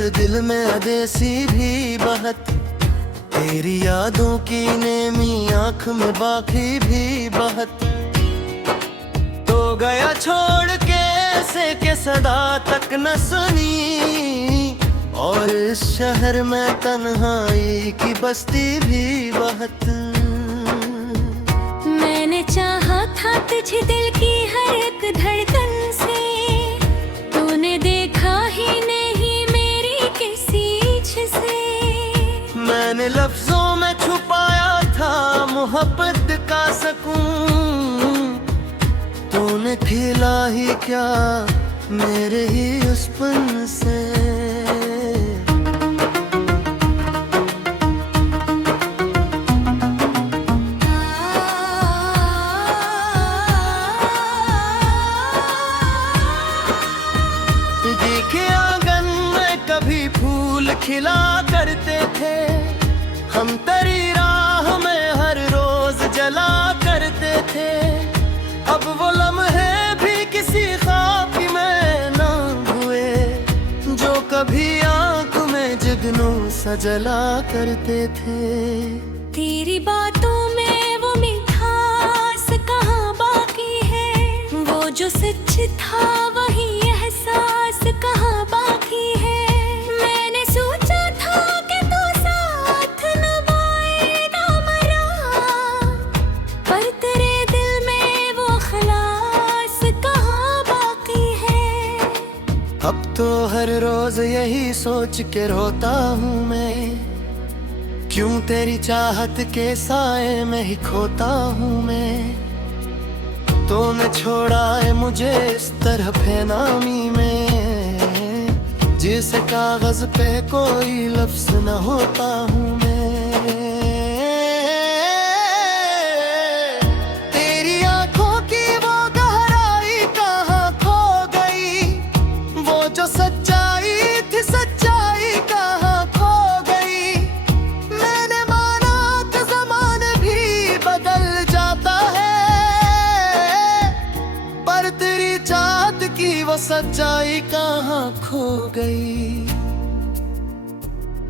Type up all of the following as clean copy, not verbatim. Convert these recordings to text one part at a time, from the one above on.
पर दिल में अदेसी भी बहत। तेरी यादों की नेमी आंख में बाकी भी बहत। तो गया छोड़ के ऐसे के सदा तक न सुनी, और इस शहर में तन्हाई की बस्ती भी बहत। मैंने चाहा था तुझे दिल की हर एक धड़कन से, तूने देखा ही नहीं मेरी किसी से। मैंने लफ्जों में छुपाया था मोहब्बत का सकून, तूने खिला ही क्या मेरे ही उस्पन से। देखे आंगन में कभी फूल खिला करते थे हम, तेरी राह में हर रोज जला करते थे। अब वो लम्हे भी किसी ख्वाब में ना हुए, जो कभी आंख में जुगनू सा जला करते थे। तेरी बातों में वो मिठास कहाँ बाकी है, वो जो सच था वही एहसास कहाँ बाकी है। मैंने सोचा था कि तू साथ निभाएगा मरा, पर तेरे दिल में वो खलास कहाँ बाकी है। अब तो हर रोज यही सोच के रोता हूँ मैं, क्यों तेरी चाहत के साए में ही खोता हूँ मैं। तूने छोड़ा है मुझे इस तरह बेनामी में, जिस कागज पे कोई लफ्ज न होता हूँ मैं। तेरी आंखों की वो गहराई कहाँ खो गई, वो जो सच्चाई थी सच्चाई कहाँ खो गई। मैंने माना कि ज़माना भी बदल जाता है, पर तेरी चाहत की वो सच्चाई कहाँ खो गई।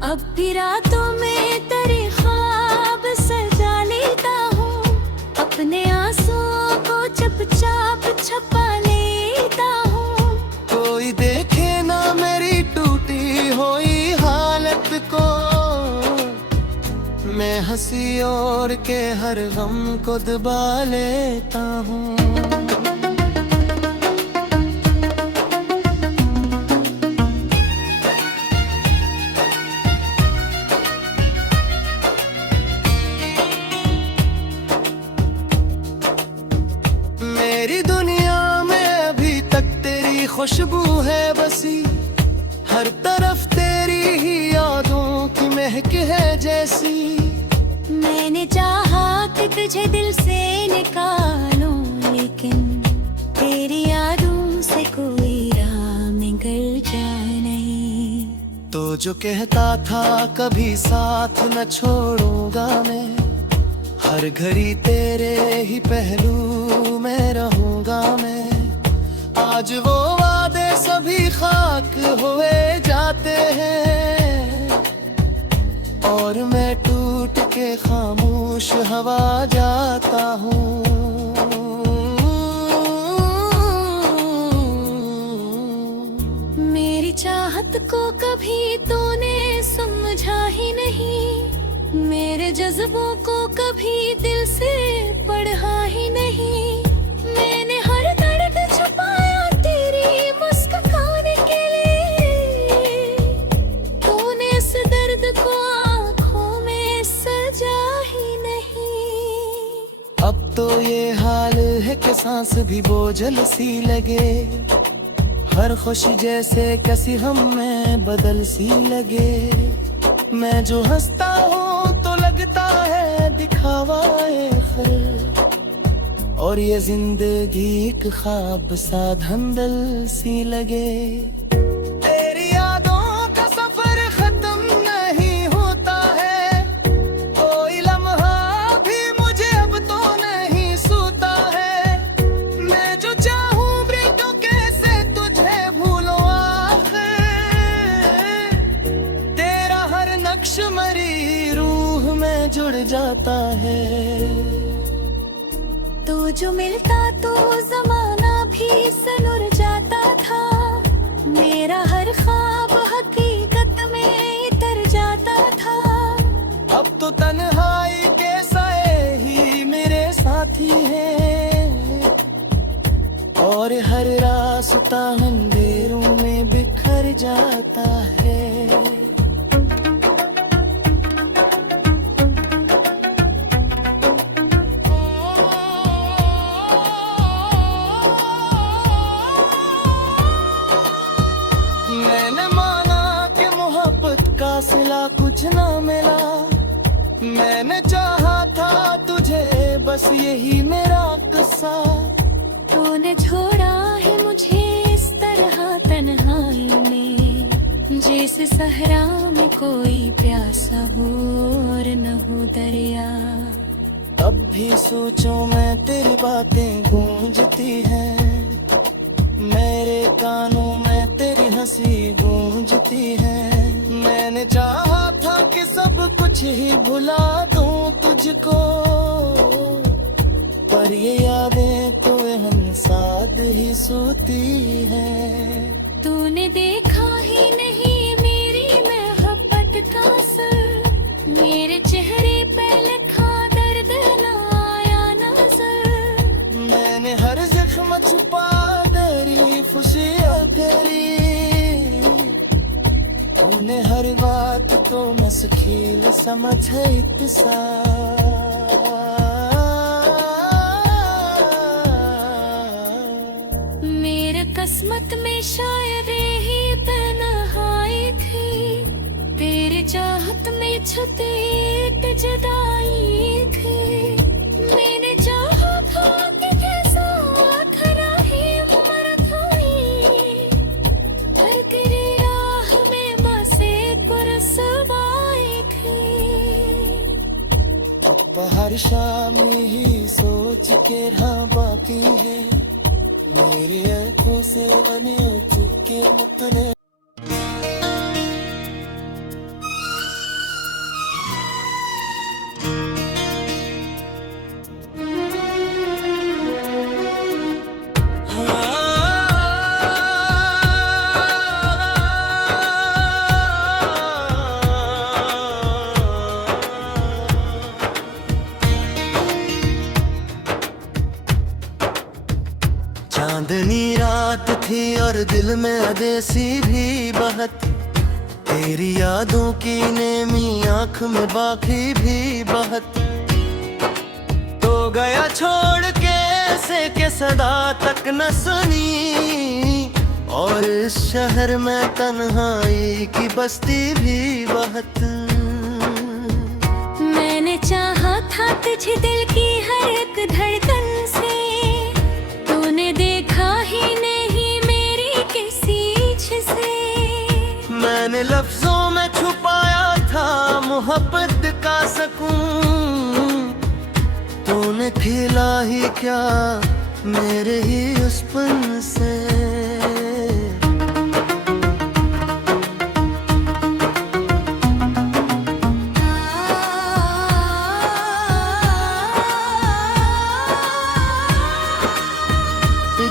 अब भी रातों में तेरे ख्वाब सजा लेता हूँ, अपने आंसुओं को चुपचाप छुपा लेता हूँ। कोई देखे ना मेरी टूटी हुई हालत को, मैं हंसी और के हर गम को दबा लेता हूँ। मेरी दुनिया में अभी तक तेरी खुशबू है बसी, हर तरफ तेरी ही यादों की महक है जैसी। मैंने चाहा कि तुझे दिल से निकालूं, लेकिन तेरी यादों से कोई राह निकल जा नहीं। तो जो कहता था कभी साथ न छोड़ूंगा मैं, हर घड़ी तेरे ही पहलू में रहूंगा मैं। आज वो वादे सभी खाक हुए जाते हैं, और मैं टूट के खामोश हवा जाता हूँ। मेरी चाहत को कभी तूने समझा ही नहीं, मेरे जज्बों को कभी दिल से पढ़ा ही नहीं। मैंने हर दर्द छुपाया तेरी मुस्कान के लिए, तूने इस दर्द को आँखों में सजा ही नहीं। अब तो ये हाल है कि सांस भी बोझल सी लगे, हर खुशी जैसे किसी हम में बदल सी लगे। मैं जो हंसता हूँ तो लगता है दिखावा खैर, और ये जिंदगी एक ख्वाब सा धंधल सी लगे। तेरी यादों का सफर खत्म नहीं होता है, कोई लम्हा भी मुझे अब तो नहीं सूता है। मैं जो चाहूँ भी तो कैसे तुझे भूलूं आखिर, नक्श मरी रूह में जुड़ जाता है। तो जो मिलता तो जमाना भी सनुर जाता था। मेरा हर ख्वाब हकीकत में उतर जाता था। अब तो तन्हाई के साए ही मेरे साथी हैं, और हर रास्ता अंधेरों में बिखर जाता है। मैंने माना कि मोहब्बत का सिला कुछ ना मिला। मैंने चाहा था तुझे, बस यही मेरा किस्सा। तूने छोड़ा है मुझे इस तरह तन्हाई में, जैसे सहरा में कोई प्यासा हो और न हो दरिया। अब भी सोचूं मैं तेरी बातें गूंजती हैं, मेरे कानों में तेरी हंसी गूंजती है। मैंने चाहा था कि सब कुछ ही भुला दूं तुझको, पर ये यादें तो हम साथ ही सोती हैं। तूने देखा ही नहीं मेरी मोहब्बत का असर, मेरे चेहरे पे लिखा दर्द ना आया नजर। मैंने हर जख्म छुपा तारीफ खुशियाँ करी, तूने हर बात को मुश्किल समझ इत्तेसार। मेरे किस्मत में शायद ही तन्हाई थी, तेरे चाहत में छुपी एक जुदाई थी। मैंने चाहा था कि कैसा खरा ही उम्र थी, पर तेरी राह में बस एक रसवाई थी। अब हर शाम यही सोच के रहा बाकी है, मेरी आंखों से बने चुपके मुतने। चांदनी रात थी और दिल में अदेसी भी बहत, तेरी यादों की नेमी आंख में बाकी भी बहत। तो गया छोड़ के ऐसे के सदा तक न सुनी, और इस शहर में तन्हाई की बस्ती भी बहत। मैंने चाहा था तुझे दिल की हर एक धड़कन से, तूने देखा ही नहीं मेरी किसी से। मैंने लफ्जों में छुपाया था मोहब्बत का सकून, तूने खिला ही क्या मेरे ही उस्पन से।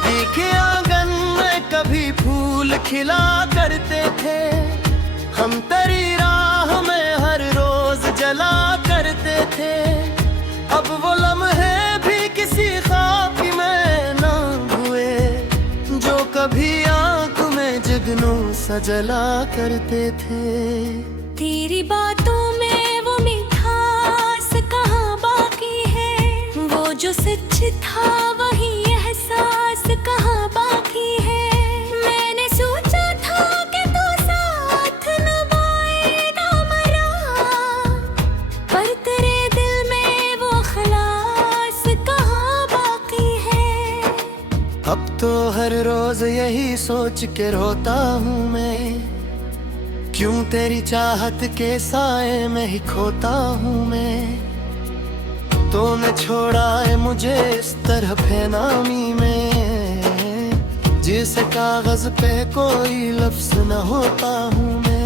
देखे आंगन में कभी फूल खिला करते थे, हम तेरी राह में हर रोज जला करते थे। अब वो लम्हे भी किसी ख्वाब में ना हुए, जो कभी आंख में जगनों सा जला करते थे। तेरी बातों में वो मिठास कहाँ बाकी है, वो जो सच था वही एहसास कहाँ बाकी है। मैंने सोचा था कि तू साथ निभाएगा मेरा, पर तेरे दिल में वो खलास कहाँ बाकी है। अब तो हर रोज यही सोच के रोता हूँ मैं, क्यों तेरी चाहत के साए में ही खोता हूँ मैं। तूने छोड़ा है मुझे इस तरह बेनामी में, जिस कागज पे कोई लफ्ज न होता हूँ मैं।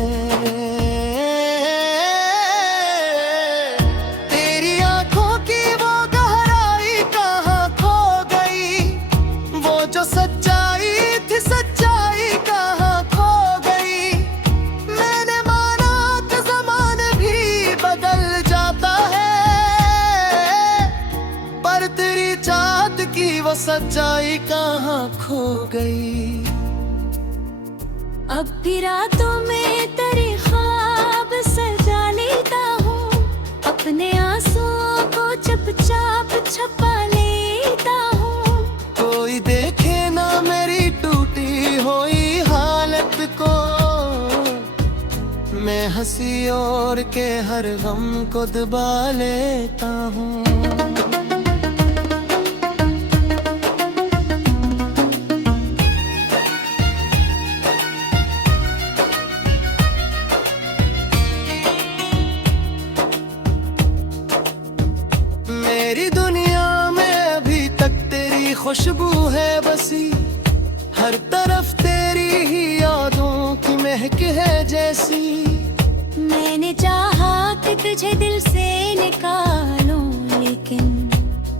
वो सच्चाई कहाँ खो गई। अब भी रातों में तेरे ख्वाब सजा लेता हूँ, अपने आंसुओं को चुपचाप छुपा लेता हूँ। कोई देखे ना मेरी टूटी हुई हालत को, मैं हंसी और के हर गम को दबा लेता हूँ। मेरी दुनिया में अभी तक तेरी खुशबू है बसी, हर तरफ तेरी ही यादों की महक है जैसी। मैंने चाहा कि तुझे दिल से निकालूं, लेकिन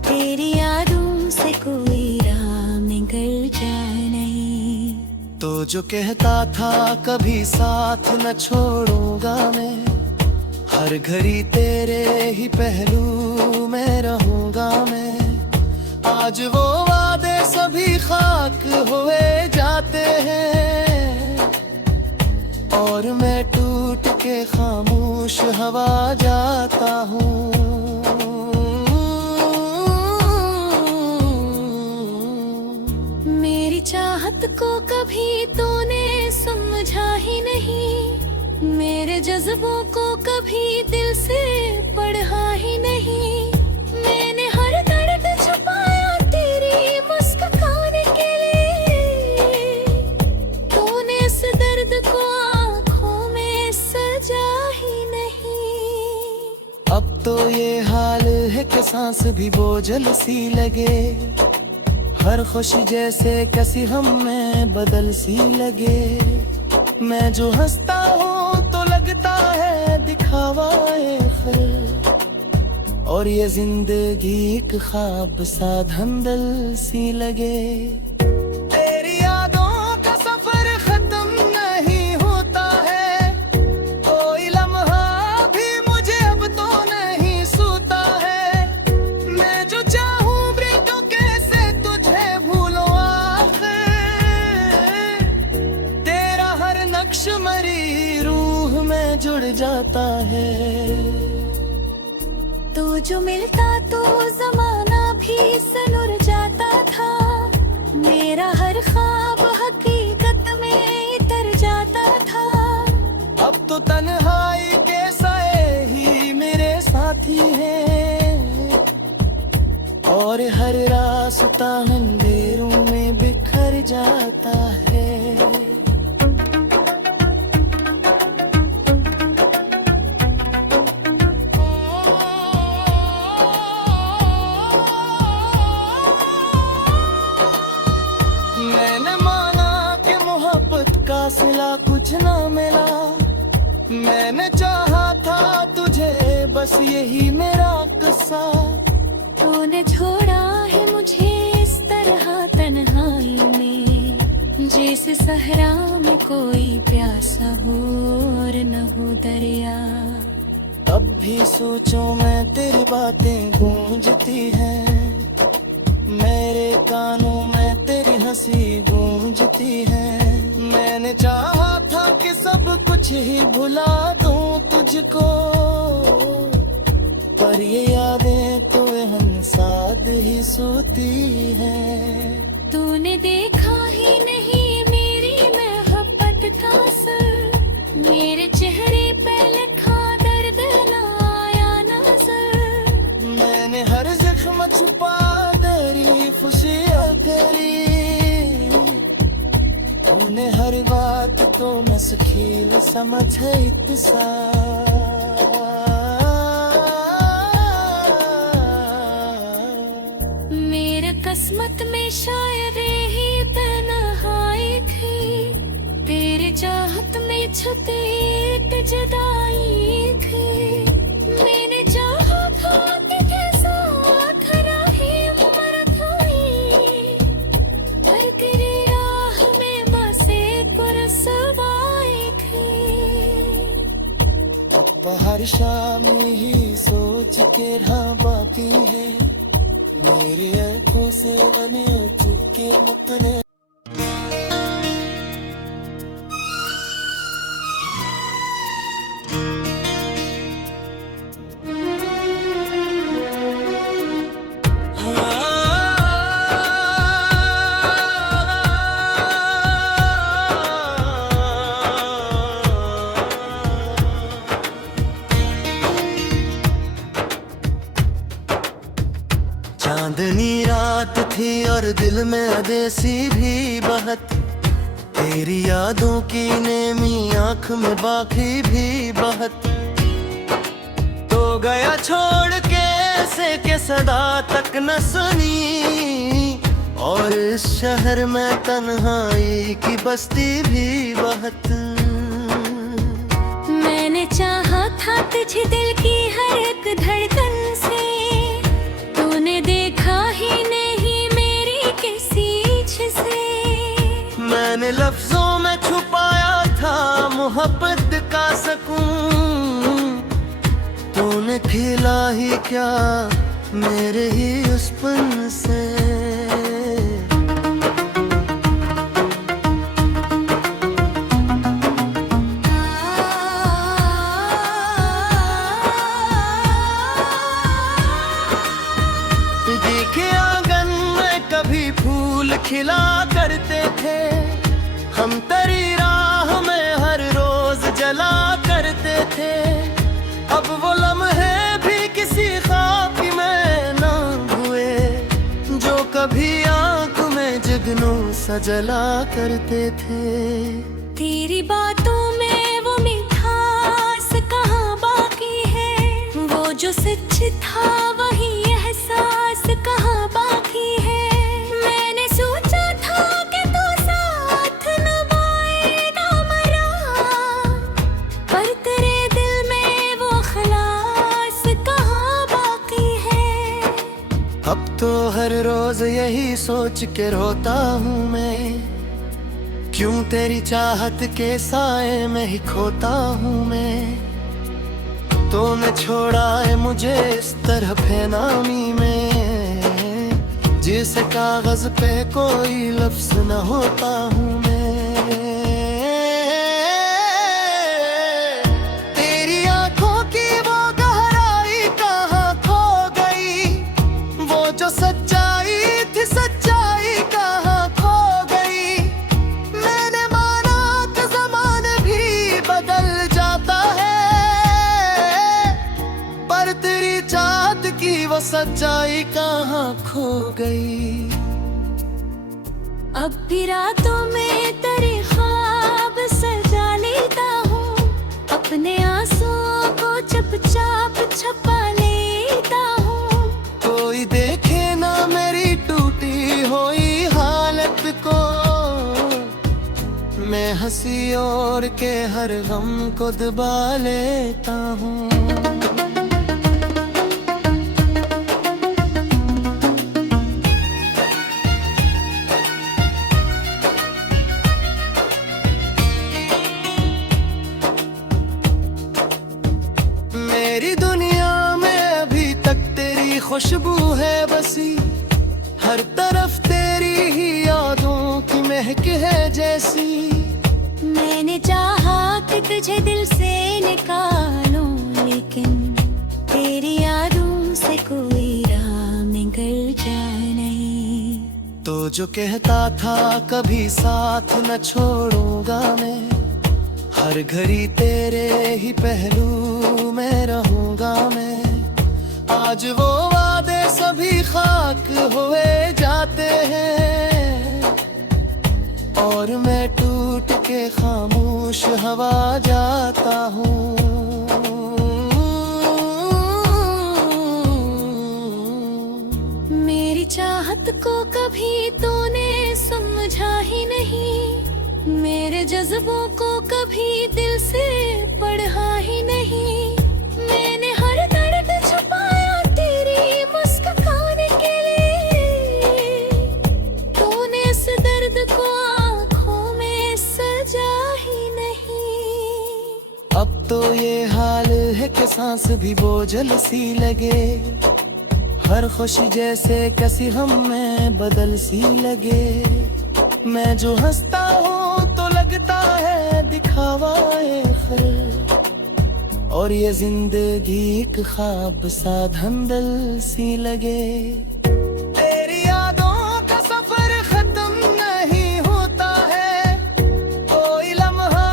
तेरी यादों से कोई राह निकल जाए नहीं। तो जो कहता था कभी साथ न छोड़ूंगा मैं, हर घड़ी तेरे ही पहलू में रहूंगा मैं। आज वो वादे सभी खाक हुए जाते हैं, और मैं टूट के खामोश हवा जाता हूँ। मेरी चाहत को कभी तूने समझा ही नहीं, मेरे जज्बों को कभी दिल से पढ़ा ही नहीं। मैंने हर दर्द छुपाया तेरी मुस्कान के लिए, तूने इस दर्द को आँखों में सजा ही नहीं। अब तो ये हाल है कि सांस भी बोझल सी लगे, हर खुशी जैसे किसी हम में बदल सी लगे। मैं जो हंसता हूँ तो लगता है दिखावा फिर, और ये जिंदगी एक ख्वाब सा धंधल सी लगे। तेरी यादों का सफर खत्म नहीं होता है, कोई लम्हा भी मुझे अब तो नहीं सूता है। मैं जो चाहूँ तो कैसे तुझे भूलो आखिर, तेरा हर नक्श मरी रूह में जुड़ जाता है। तो जो मिलता तो जमाना भी सनुर जाता था, मेरा हर ख्वाब हकीकत में उतर जाता था। अब तो तन्हाई के साए ही मेरे साथी हैं, और हर रास्ता अंधेरों में बिखर जाता है। मैंने माना कि मोहब्बत का सिला कुछ ना मिला, मैंने चाहा था तुझे बस यही मेरा किस्सा। तूने छोड़ा है मुझे इस तरह तन्हाई में, जैसे सहरा में कोई प्यासा हो और न हो दरिया। तब भी सोचो मैं तेरी बातें गूंजती हैं, मेरे कानों में तेरी हंसी गूंजती है। मैंने चाहा था कि सब कुछ ही भुला दूं तुझको, पर ये यादें तो हम साथ ही सोती हैं। तूने देखा ही नहीं मेरी मोहब्बत का असर, मेरे चेहरे पे लिखा दर्द ना आया नजर। मैंने हर जख्म छुपा खुशियाँ तेरी, तूने हर बात को मुश्किल समझे इत्सा। मेरे किस्मत में शायद ही तन्हाई थी, तेरे चाहत में छुपी एक जुदाई थी। मैंने चाहा था कि कैसा आखरा ही उम्र थी, पर तेरी राह में बस एक रसवाई थी। अब हर शाम ही सोच के रहा बाकी है, मेरी आंखों से मैंने चुपके मुकने चांदनी रात थी और दिल में अदेसी भी बहत, तेरी यादों की नेमी आंख में बाकी भी बहत। तो गया छोड़ के ऐसे के सदा तक न सुनी, और इस शहर में तन्हाई की बस्ती भी बहत। मैंने चाहा था तुझे दिल की हर एक धड़कन से, तूने देखा ही नहीं मेरी किसी से। मैंने लफ्जों में छुपाया था मोहब्बत का सकून, तूने खिला ही क्या मेरे ही उस पन से। देखे आंगन में कभी फूल खिला करते थे, हम तेरी राह में हर रोज जला करते थे। अब वो लम्हे भी किसी ख्वाब में ना हुए, जो कभी आंख में जुगनू सा जला करते थे। तेरी बातों में वो मिठास कहाँ बाकी है, वो जो सच था वही एहसास कहाँ बाकी है। मैंने सोचा था कि तू साथ निभाएगा मरा, पर तेरे दिल में वो खलास कहाँ बाकी है। अब तो हर रोज यही सोच के रोता हूँ मैं, क्यों तेरी चाहत के साए में ही खोता हूँ मैं। तूने छोड़ा है मुझे इस तरह बेनामी में, जिस कागज पे कोई लफ्ज न होता हूँ मैं। तेरी आंखों की वो गहराई कहाँ खो गई, वो जो सच्चाई थी सच्चाई कहाँ खो गई। मैंने माना था ज़माना भी बदल जाता है, पर तेरी चाहत की वो सच्चाई कहाँ खो गई। अब भी रातों में तेरे ख्वाब सजा लेता हूँ, अपने आंसुओं को चुपचाप छुपा लेता हूँ। कोई देखे ना मेरी टूटी हुई हालत को, मैं हंसी और के हर गम को दबा लेता हूँ। मेरी दुनिया में अभी तक तेरी खुशबू है बसी, हर तरफ तेरी ही यादों की महक है जैसी। मैंने चाहा कि तुझे दिल से निकालूं, लेकिन तेरी यादों से कोई राह निकल जाए नहीं। तो जो कहता था कभी साथ न छोड़ूंगा मैं, हर घड़ी तेरे ही पहलू में रहूंगा मैं। आज वो वादे सभी खाक हुए जाते हैं, और मैं टूट के खामोश हवा जाता हूँ। मेरी चाहत को कभी तूने समझा ही नहीं, मेरे जज्बों को कभी दिल से पढ़ा ही नहीं। मैंने हर दर्द छुपाया तेरी मुस्कान के लिए, तूने इस दर्द को आँखों में सजा ही नहीं। अब तो ये हाल है कि सांस भी बोझल सी लगे, हर खुशी जैसे किसी हम में बदल सी लगे। मैं जो हंसता हूँ तो लगता है दिखावा फिर, और ये जिंदगी एक ख्वाब सा धंधल सी लगे। तेरी यादों का सफर खत्म नहीं होता है, कोई लम्हा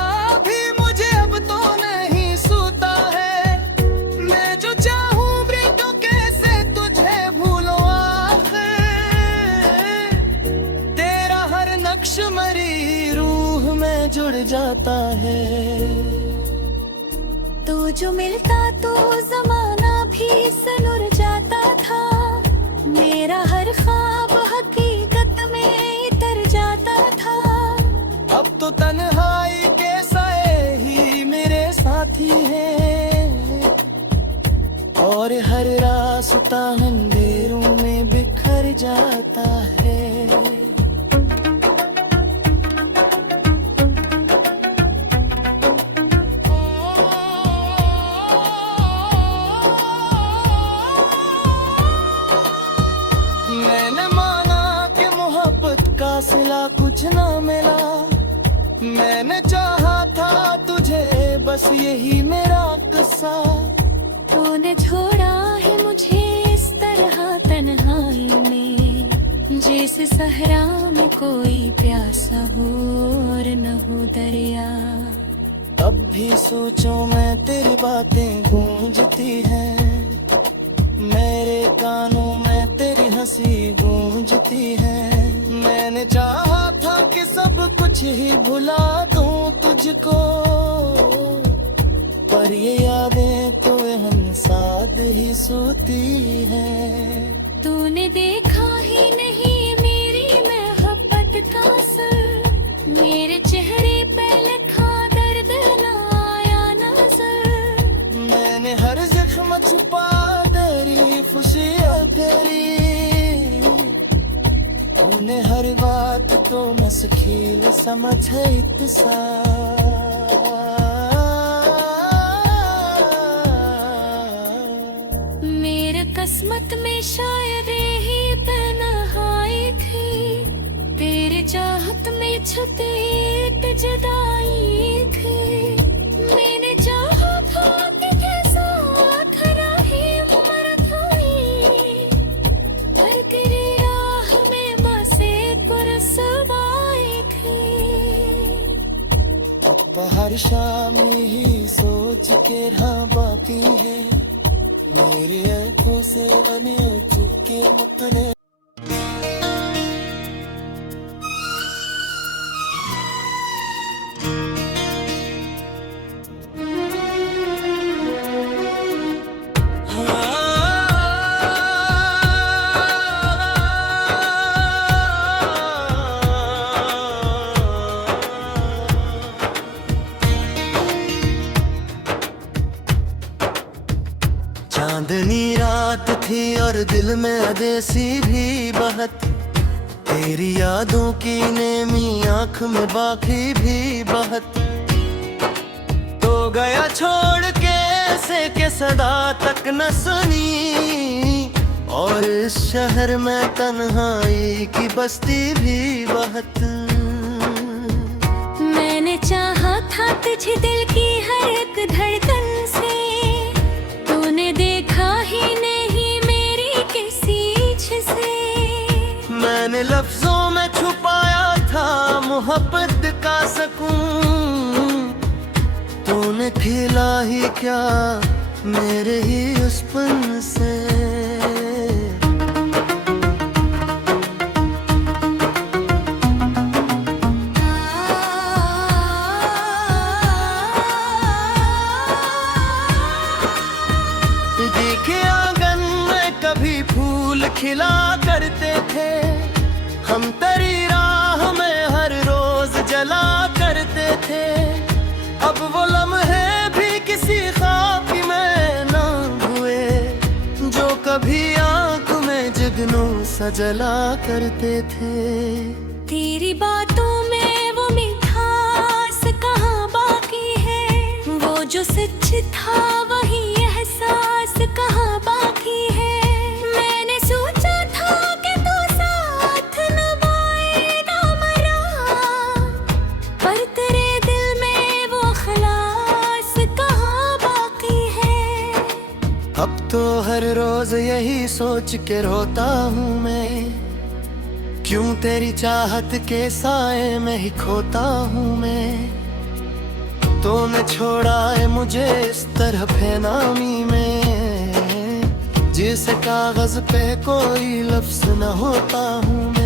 भी मुझे अब तो नहीं सूता है। मैं जो चाहूँ भी तो कैसे तुझे भूलो आखिर, तेरा हर नक्श मरी रूह में जुड़ जाता है। तो जो मिलता तो जमाना भी सनुर जाता था, मेरा हर ख्वाब हकीकत में उतर जाता था। अब तो तन्हाई के साए ही मेरे साथी हैं, और हर रास्ता अंधेरों में बिखर जाता है। मैंने माना कि मोहब्बत का सिला कुछ ना मिला, मैंने चाहा था तुझे बस यही मेरा किस्सा। तूने छोड़ा है मुझे इस तरह तन्हाई में, जैसे सहरा में कोई प्यासा हो और न हो दरिया। अब भी सोचूं मैं तेरी बातें गूंजती हैं, मेरे कानों में तेरी हंसी गूंजती है। मैंने चाहा था कि सब कुछ ही भुला दूं तुझको, पर ये यादें तो हम साथ ही सोती हैं। तूने देखा ही नहीं मेरी मोहब्बत का असर, मेरे चेहरे पे लिखा दर्द ना आया नजर। मैंने हर जख्म छुपा खुशियाँ तेरी, तूने हर बात को मुश्किल समझ है इत्सा। मेरे किस्मत में शायद यही तन्हाई थी, तेरे चाहत में छुपी एक जुदाई थी। मैंने चाहा था कि कैसा खरा ही उम्र थाई, पर तेरी राह में बस एक रसवाई थी। अब हर शाम ही सोच के रहा बाकी है, मेरे आंखों से हमें चुपके मुकरे। चांदनी रात थी और दिल में अदेसी भी बहत, तेरी यादों की नेमी आंख में बाकी भी बहत। तो गया छोड़ के ऐसे के सदा तक न सुनी, और इस शहर में तन्हाई की बस्ती भी बहत। मैंने चाहा था तुझे दिल की हर एक धड़कन से, तूने देखा ही नहीं मेरी किसी से। मैंने लफ्जों में छुपाया था मोहब्बत का सकून, तूने खिला ही क्या मेरे ही उस पन से। देखे आंगन में कभी फूल खिला करते थे, हम तेरी राह में हर रोज जला करते थे। अब वो लम्हे भी किसी ख्वाब में ना हुए, जो कभी आंख में जुगनू सा जला करते थे। तेरी बातों में वो मिठास कहाँ बाकी है, वो जो सच था वही एहसास कहाँ बाकी है। मैंने अब तो हर रोज यही सोच के रोता हूँ मैं, क्यों तेरी चाहत के साए में ही खोता हूँ मैं। तो ने छोड़ा है मुझे इस तरह बेनामी में, जिस कागज पे कोई लफ्ज न होता हूँ मैं।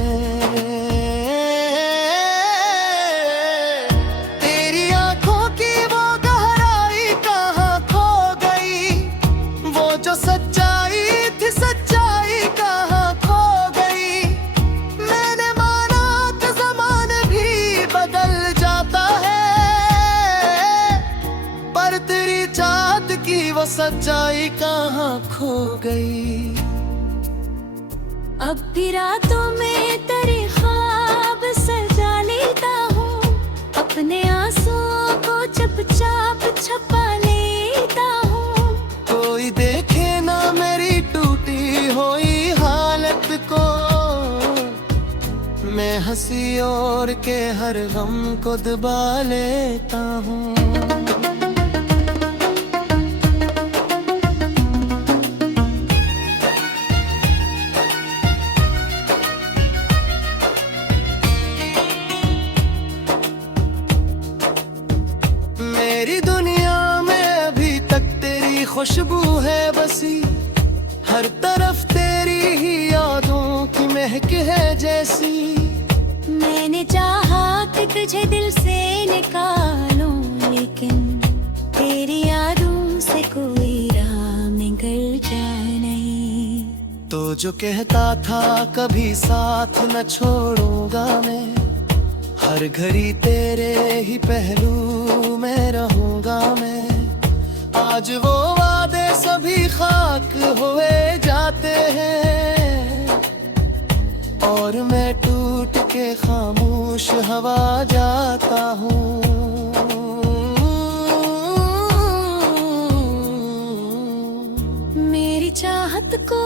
तेरी आंखों की वो गहराई कहाँ खो गई, वो जो सच्चाई थी सच्चाई कहाँ खो गई। मैंने माना कि ज़माना भी बदल जाता है, पर तेरी चाहत की वो सच्चाई कहाँ खो गई। अब भी रातों में तेरे ख्वाब सजा लेता हूँ, अपने आंसुओं को चुपचाप छुपा लेता हूँ। कोई देखे ना मेरी टूटी हुई हालत को, मैं हंसी और के हर गम को दबा लेता हूँ। मेरी दुनिया में अभी तक तेरी खुशबू है बसी, हर तरफ तेरी ही यादों की महक है जैसी। मैंने चाहा कि तुझे दिल से निकालूं, लेकिन तेरी यादों से कोई राह निकल जाए नहीं। तो जो कहता था कभी साथ न छोड़ूंगा मैं, हर घड़ी तेरे ही पहलू में रहूंगा मैं। आज वो वादे सभी खाक हुए जाते हैं, और मैं टूट के खामोश हवा जाता हूँ। मेरी चाहत को